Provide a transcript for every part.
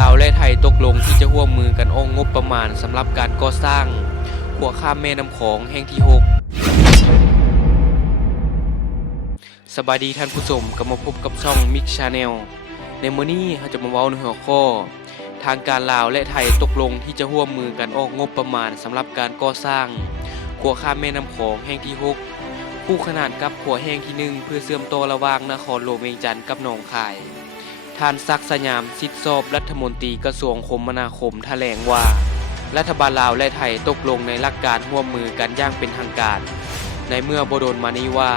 ลาวและไทยตกลงที่จะร่วมมือกันออกงบประมาณสำหรับการก่อสร้างขัวข้ามแม่น้ำของแห่งที่ 6 สบายดีท่านผู้ชมกลับมาพบกับช่องมิกชาแนลในมื้อนี้เราจะมาเว้าในหัวข้อ ทางการลาวและไทยตกลงที่จะร่วมมือกันออกงบประมาณสำหรับการก่อสร้างขัวข้ามแม่น้ำของแห่งที่ 6 คู่ขนานกับขัวแห่งที่หนึ่งเพื่อเชื่อมต่อระหว่างนครหลวงเวียงจันทร์กับหนองคาย ท่านซักสยามสิทธอบรัฐมนตรีกระทรวงคมนาคมแถลงว่า รัฐบาลลาวและไทยตกลงในหลักการร่วมมือกันอย่างเป็นทางการ ในเมื่อบโดนมานี้ว่า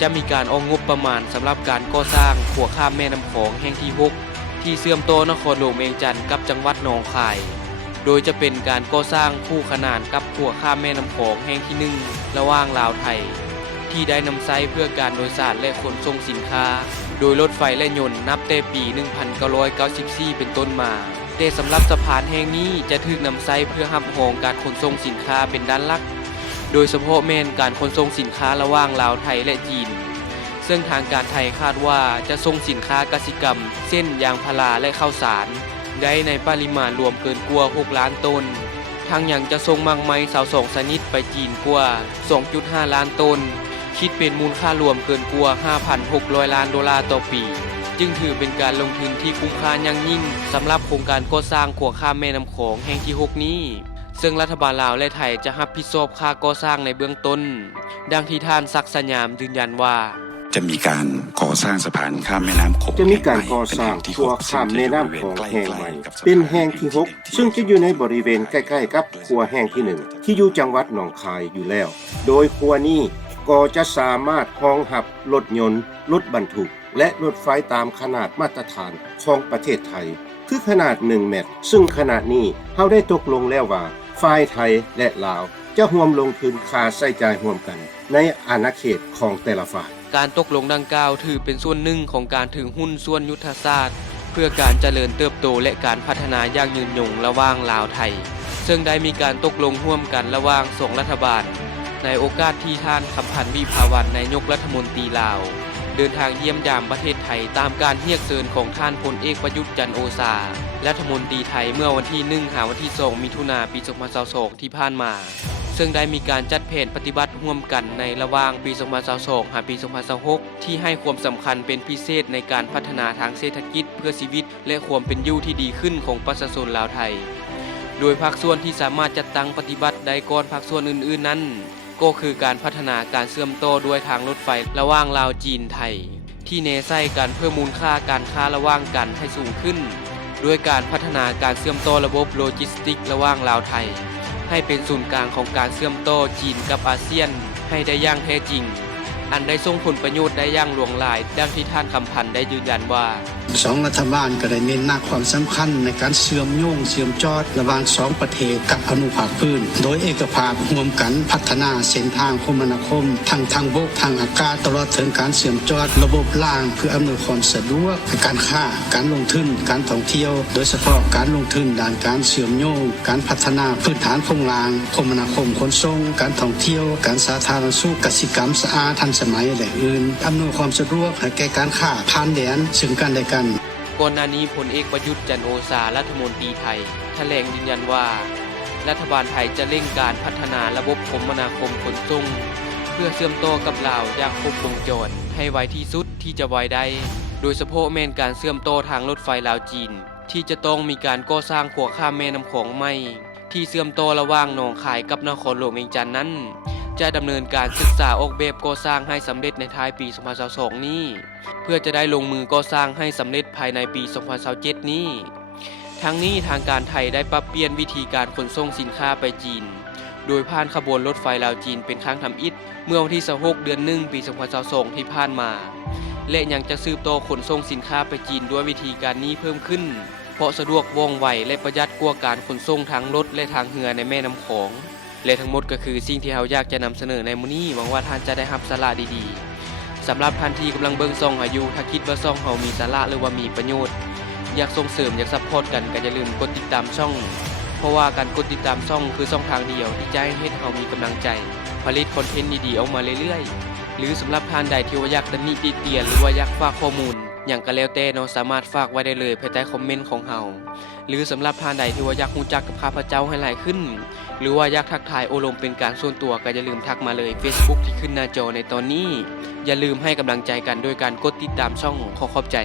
จะมีการออกงบประมาณสำหรับการก่อสร้างขัวข้ามแม่น้ำของแห่งที่6ที่เชื่อมต่อนครหลวงเวียงจันทร์กับจังหวัดหนองคาย โดยจะเป็นการก่อสร้างคู่ขนานกับขัวข้ามแม่น้ำของแห่งที่หนึ่งระหว่างลาวไทย ที่ได้นำใช้เพื่อการโดยสารและขนส่งสินค้า ดยรถไฟและยนต์นับแต่ปี 1994 เป็นต้นมาแต่สำหรับสะพานแห่งนี้จะถูกนำใช้เพื่อหับหองการขนส่งสินค้าเป็นด้านหลัก โดยเฉพาะแม่นการขนส่งสินค้าระหว่างลาวไทยและจีน ซึ่งทางการไทยคาดว่าจะส่งสินค้ากสิกรรม เส้นยางพาราและข้าวสาร ได้ในปริมาณรวมเกินกว่า 6 ล้านต้นทั้งยังจะส่งมังไม้สาวสองชนิดไปจีนกว่า 2.5 ล้านต้น คิดเป็นมูลค่ารวมเกินกว่า 5,600 ล้านดอลลาร์ต่อปี จึงถือเป็นการลงทุนที่คุ้มค่าอย่างยิ่งสำหรับโครงการก่อสร้างขัวข้ามแม่น้ำโขงแห่งที่ 6 นี้ ซึ่งรัฐบาลลาวและไทยจะรับผิดชอบค่าก่อสร้างในเบื้องต้น ดังที่ท่านซักดิ์สยามยืนยันว่าจะมีการก่อสร้างสะพานข้ามแม่น้ำโขงจะมีการก่อสร้างเป็นแห่ที่ขัวหกข้ามแม่น้ำของซึ่แห่งจะอยู่ใหม่บริวณใกล้ๆกับสะพาเป็นแห่งที่ 6 ซึ่งจะอยู่ในบริเวณใกล้ ๆ กับขัวแห่งที่หนึ่งที่อยู่จังหวัดหนองคายอยู่แล้ว โดยขัวนี้ ก็จะสามารถรองรับรถยนต์รถบรรทุก และรถไฟตามขนาดมาตรฐานของประเทศไทย คือขนาด 1 เมตร ซึ่งขณะนี้เราได้ตกลงแล้วว่าฝ่ายไทยและลาว จะร่วมลงทุนค่าใช้จ่ายร่วมกัน ในอาณาเขตของแต่ละฝ่าย การตกลงดังกล่าวถือเป็นส่วนหนึ่งของการถึงหุ้นส่วนยุทธศาสตร์ เพื่อการเจริญเติบโตและการพัฒนาอย่างยืนยงระหว่างลาวไทย ซึ่งได้มีการตกลงร่วมกันระหว่างสองรัฐบาล ในโอกาสที่ท่านคำพันธ์วิภาวันนายกรัฐมนตรีลาว เดินทางเยี่ยมยามประเทศไทยตามการเรียกเชิญของท่านพลเอกประยุทธ์จันโอชารัฐมนตรีไทยเมื่อวันที่1หาวันที่2มิถุนาปี2022ที่ผ่านมา ซึ่งได้มีการจัดแผนปฏิบัติร่วมกันในระหว่างปี 2022หาปี 2026 ที่ให้ความสำคัญเป็นพิเศษในการพัฒนาทางเศรษฐกิจเพื่อชีวิต และความเป็นอยู่ที่ดีขึ้นของประชาชนลาวไทย โดยภาคส่วนที่สามารถจัดตั้งปฏิบัติได้ก่อนภาคส่วนอื่น ๆ นั้น ก็คือการพัฒนาการเชื่อมต่อด้วยทางรถไฟระหว่างลาวจีนไทย ที่เนใส้กันเพิ่มมูลค่าการค้าระหว่างกันให้สูงขึ้น ด้วยการพัฒนาการเชื่อมต่อระบบโลจิสติกระหว่างลาวไทย ให้เป็นศูนย์กลางของการเชื่อมต่อจีนกับอาเซียนให้ได้อย่างแท้จริง อันได้ส่งผลประโยชน์ได้อย่างหลวงหลาย ดังที่ท่านคำพันธ์ได้ยืนยันว่าสองรัฐบาลก็ได้เน้นหนักความสำคัญในการเชื่อมโยงเชื่อมจอดระหว่างสองประเทศกับอนุภาคพื้น โดยเอกภาพรวมกันพัฒนาเส้นทางคมนาคมทางทางบกทางอากาศตลอดถึงการเชื่อมจอดระบบล่างเพื่ออำนวยความสะดวกในการค้าการลงทุนการท่องเที่ยว โดยเฉพาะการลงทุนด้านการเชื่อมโยงการพัฒนาพื้นฐานโครงรางคมนาคมขนส่งการท่องเที่ยว การสาธารณสุขกสิกรรมสะอาดทันสมัยและอื่นอำนวยความสะดวกให้แก่การค้าผ่านแดนซึ่งกันและกันก่อนหน้านี้พลเอกประยุทธ์จันโอชารัฐมนตรีไทยแถลงยืนยันว่า รัฐบาลไทยจะเร่งการพัฒนาระบบคมนาคมขนส่งเพื่อเชื่อมต่อกับลาวอย่างครบวงจรให้ไวที่สุดที่จะไวได้ โดยเฉพาะแม่นการเชื่อมต่อทางรถไฟลาวจีน ที่จะต้องมีการก่อสร้างขัวข้ามแม่น้ำของใหม่ ที่เชื่อมต่อระหว่างหนองคายกับนครหลวงเวียงจันทน์นั้น จะดำเนินการศึกษาออกแบบก่อสร้างให้สำเร็จในท้ายปี 2022 นี้ เพื่อจะได้ลงมือก่อสร้างให้สำเร็จภายในปี 2027 นี้ ทั้งนี้ทางการไทยได้ปรับเปลี่ยนวิธีการขนส่งสินค้าไปจีน โดยผ่านขบวนรถไฟลาวจีนเป็นครั้งทำอิฐเมื่อวันที่26เดือนหนึ่งปี 2022 ที่ผ่านมา และยังจะสืบต่อขนส่งสินค้าไปจีนด้วยวิธีการนี้เพิ่มขึ้น เพราะสะดวกว่องไวและประหยัดกว่าการขนส่งทางรถและทางเรือในแม่น้ำของ และทั้งหมดก็คือสิ่งที่เราอยากจะนำเสนอในมื้อนี้หวังว่าท่านจะได้รับสาระดีๆสำหรับท่านที่กำลังเบิ่งซ่องหาอยู่ถ้าคิดว่าซ่องเฮามีสาระหรือว่ามีประโยชน์ อยากส่งเสริมอยากซัพพอร์ตกันก็อย่าลืมกดติดตามช่อง เพราะว่าการกดติดตามช่องคือช่องทางเดียวที่จะให้เฮ็ดเฮามีกำลังใจ ผลิตคอนเทนต์ดีๆออกมาเรื่อยๆ หรือสำหรับท่านใดที่ว่าอยากตำหนิติเตียนหรือว่าอยากฝากข้อมูล อย่างก็แล้วแต่เนาะสามารถฝากไว้ได้เลยภายใต้คอมเมนต์ของเฮาหรือสำหรับท่านใดที่ว่าอยากรู้จักกับข้าพเจ้าให้หลายขึ้น หรือว่าอยากทักทายโอลมเป็นการส่วนตัวก็อย่าลืมทักมาเลย Facebook ที่ขึ้นหน้าจอในตอนนี้ อย่าลืมให้กำลังใจกันด้วยการกดติดตามช่องขอขอบใจ